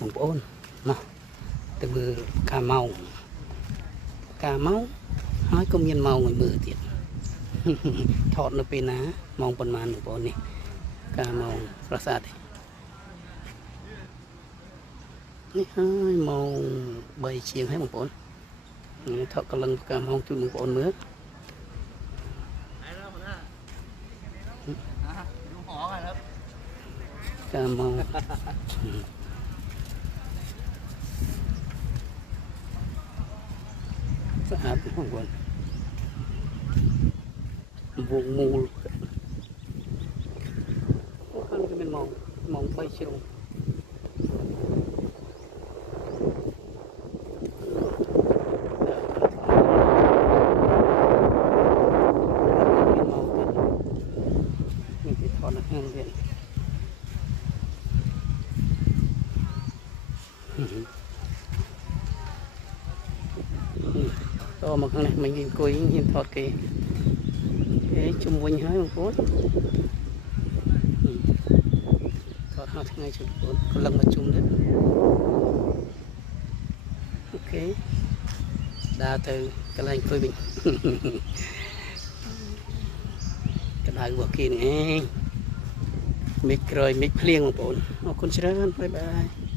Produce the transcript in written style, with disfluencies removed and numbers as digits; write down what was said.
បងប្អូនមកទៅមើលការម៉ោងហើយក៏មានម៉ោងឲ្យមើលទៀត ថតនៅពេលណាម៉ោងប៉ុន្មានបងប្អូននេះការម៉ោងប្រាសាទនេះហើយម៉ោង3ជាងហើយបងប្អូនថតកលឹងការម៉ោងជួយបងប្អូនមើលការម៉ោងស្អាតបងប្អូនវងមូលអូខាងនេះមានម៉ោង3ជ្រុងនេះថតនៅខាងទៀតតមកខាងនេះមិនអង្គុយហ៊ានថតគេជុំវិញហើយបងប្អូនថត5ថ្ងៃជុំបងប្អូនកន្លឹងមកជុំទៀតអូខេដើរទៅកន្លែងអង្គុយវិញកដៅរបស់គេនេះឯងមេឃក្រោយមេឃភ្លៀងបងប្អូនអរគុណច្រើនបាយបាយ